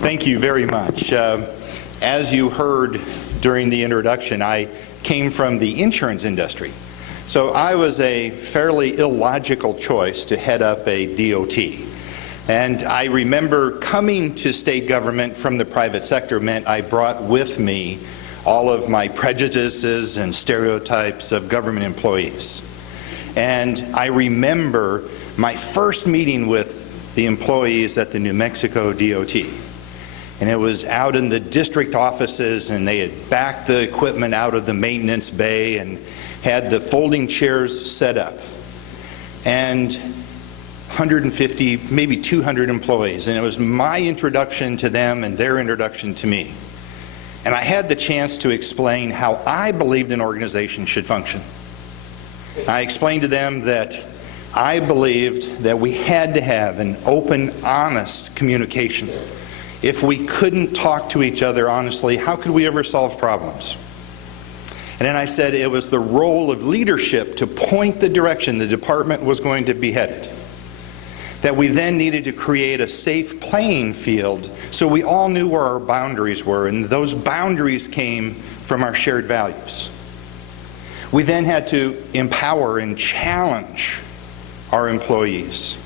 Thank you very much. As you heard during the introduction, I came from the insurance industry. So I was a fairly illogical choice to head up a DOT. And I remember coming to state government from the private sector meant I brought with me all of my prejudices and stereotypes of government employees. And I remember my first meeting with the employees at the New Mexico DOT. And it was out in the district offices, and they had backed the equipment out of the maintenance bay and had the folding chairs set up. And 150, maybe 200 employees. And it was my introduction to them and their introduction to me. And I had the chance to explain how I believed an organization should function. I explained to them that I believed that we had to have an open, honest communication. If we couldn't talk to each other honestly, how could we ever solve problems? And then I said it was the role of leadership to point the direction the department was going to be headed. That we then needed to create a safe playing field so we all knew where our boundaries were, and those boundaries came from our shared values. We then had to empower and challenge our employees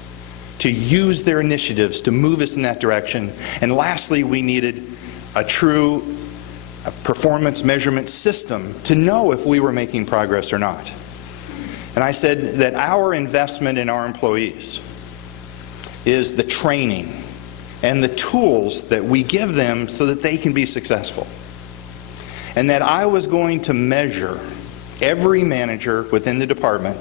to use their initiatives to move us in that direction. And lastly, we needed a true performance measurement system to know if we were making progress or not. And I said that our investment in our employees is the training and the tools that we give them so that they can be successful. And that I was going to measure every manager within the department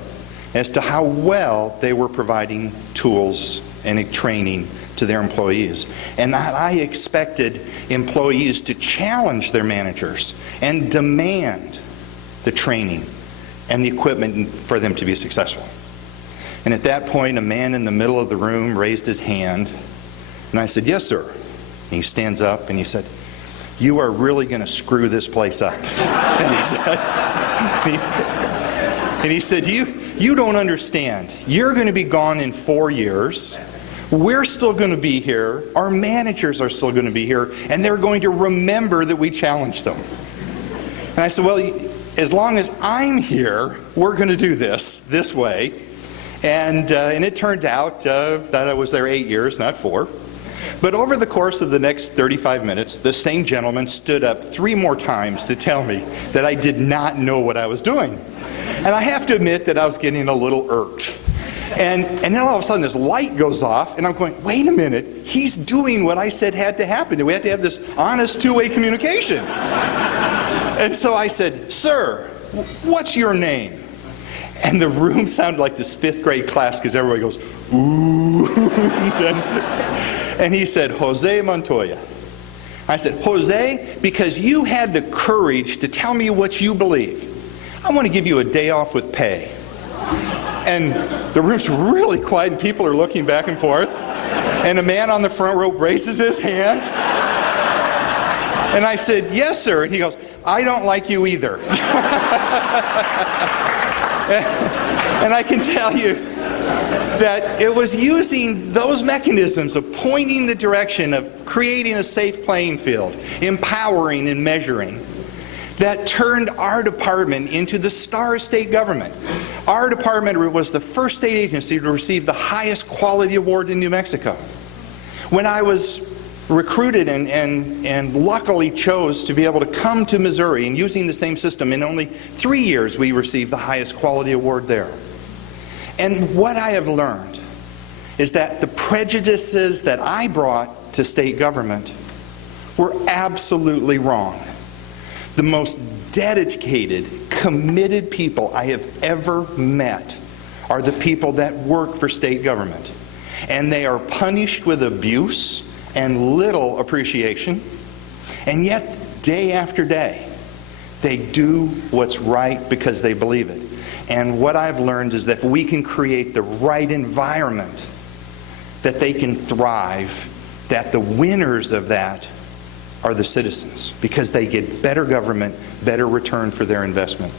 as to how well they were providing tools and training to their employees. And that I expected employees to challenge their managers and demand the training and the equipment for them to be successful. And at that point, a man in the middle of the room raised his hand, and I said, "Yes, sir." And he stands up and he said, "You are really going to screw this place up." And he said, you don't understand. You're going to be gone in 4 years. We're still going to be here. Our managers are still going to be here. And they're going to remember that we challenged them. And I said, well, as long as I'm here, we're going to do this way. And it turned out that I was there 8 years, not 4. But over the course of the next 35 minutes, the same gentleman stood up 3 more times to tell me that I did not know what I was doing. And I have to admit that I was getting a little irked. And then all of a sudden this light goes off, and I'm going, wait a minute, he's doing what I said had to happen. We had to have this honest two-way communication. And so I said, "Sir, what's your name?" And the room sounded like this 5th grade class because everybody goes, "Ooh." And he said, "Jose Montoya." I said, "Jose, because you had the courage to tell me what you believe, I want to give you a day off with pay." And the room's really quiet and people are looking back and forth. And a man on the front row raises his hand. And I said, "Yes, sir." And he goes, "I don't like you either." And I can tell you that it was using those mechanisms of pointing the direction, of creating a safe playing field, empowering and measuring, that turned our department into the star state government. Our department was the first state agency to receive the highest quality award in New Mexico. When I was recruited and luckily chose to be able to come to Missouri, and using the same system, in only 3 years we received the highest quality award there. And what I have learned is that the prejudices that I brought to state government were absolutely wrong. The most dedicated, committed people I have ever met are the people that work for state government. And they are punished with abuse and little appreciation. And yet, day after day, they do what's right because they believe it. And what I've learned is that if we can create the right environment, that they can thrive, that the winners of that are the citizens, because they get better government, better return for their investment.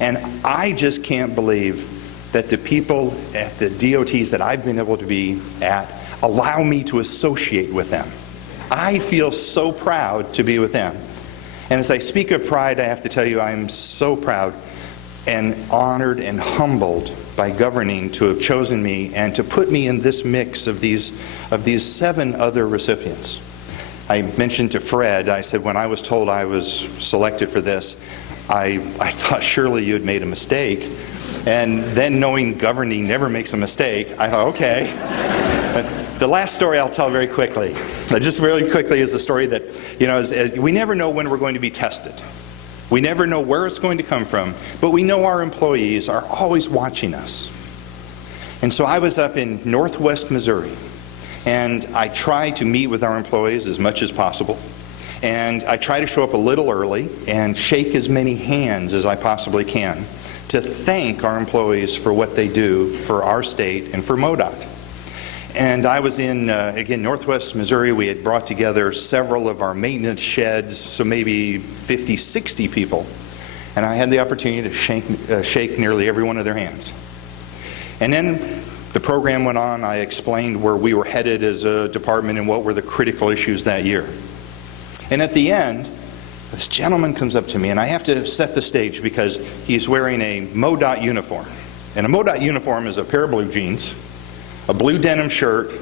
And I just can't believe that the people at the DOTs that I've been able to be at allow me to associate with them. I feel so proud to be with them. And as I speak of pride, I have to tell you I'm so proud and honored and humbled by governing to have chosen me and to put me in this mix of these 7 other recipients. I mentioned to Fred, I said when I was told I was selected for this, I thought surely you had made a mistake. And then knowing governing never makes a mistake, I thought, okay. The last story I'll tell very quickly, just really quickly, is the story that, we never know when we're going to be tested. We never know where it's going to come from, but we know our employees are always watching us. And so I was up in northwest Missouri, and I try to meet with our employees as much as possible. And I try to show up a little early and shake as many hands as I possibly can to thank our employees for what they do for our state and for MoDOT. And I was in, again, northwest Missouri. We had brought together several of our maintenance sheds, so maybe 50, 60 people. And I had the opportunity to shake nearly every one of their hands. And then the program went on. I explained where we were headed as a department and what were the critical issues that year. And at the end, this gentleman comes up to me, and I have to set the stage because he's wearing a MoDOT uniform. And a MoDOT uniform is a pair of blue jeans, a blue denim shirt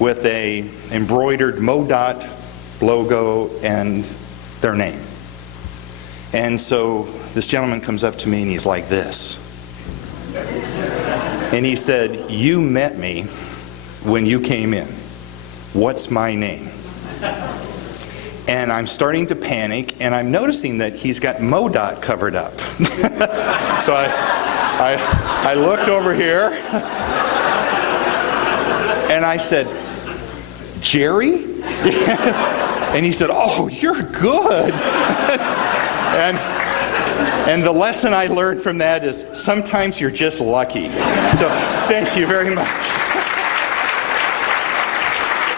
with a embroidered MoDOT logo and their name. And so this gentleman comes up to me and he's like this. And he said, "You met me when you came in. What's my name?" And I'm starting to panic, and I'm noticing that he's got MoDOT covered up. So I looked over here, and I said, "Jerry?" And he said, "Oh, you're good." And the lesson I learned from that is sometimes you're just lucky. So thank you very much.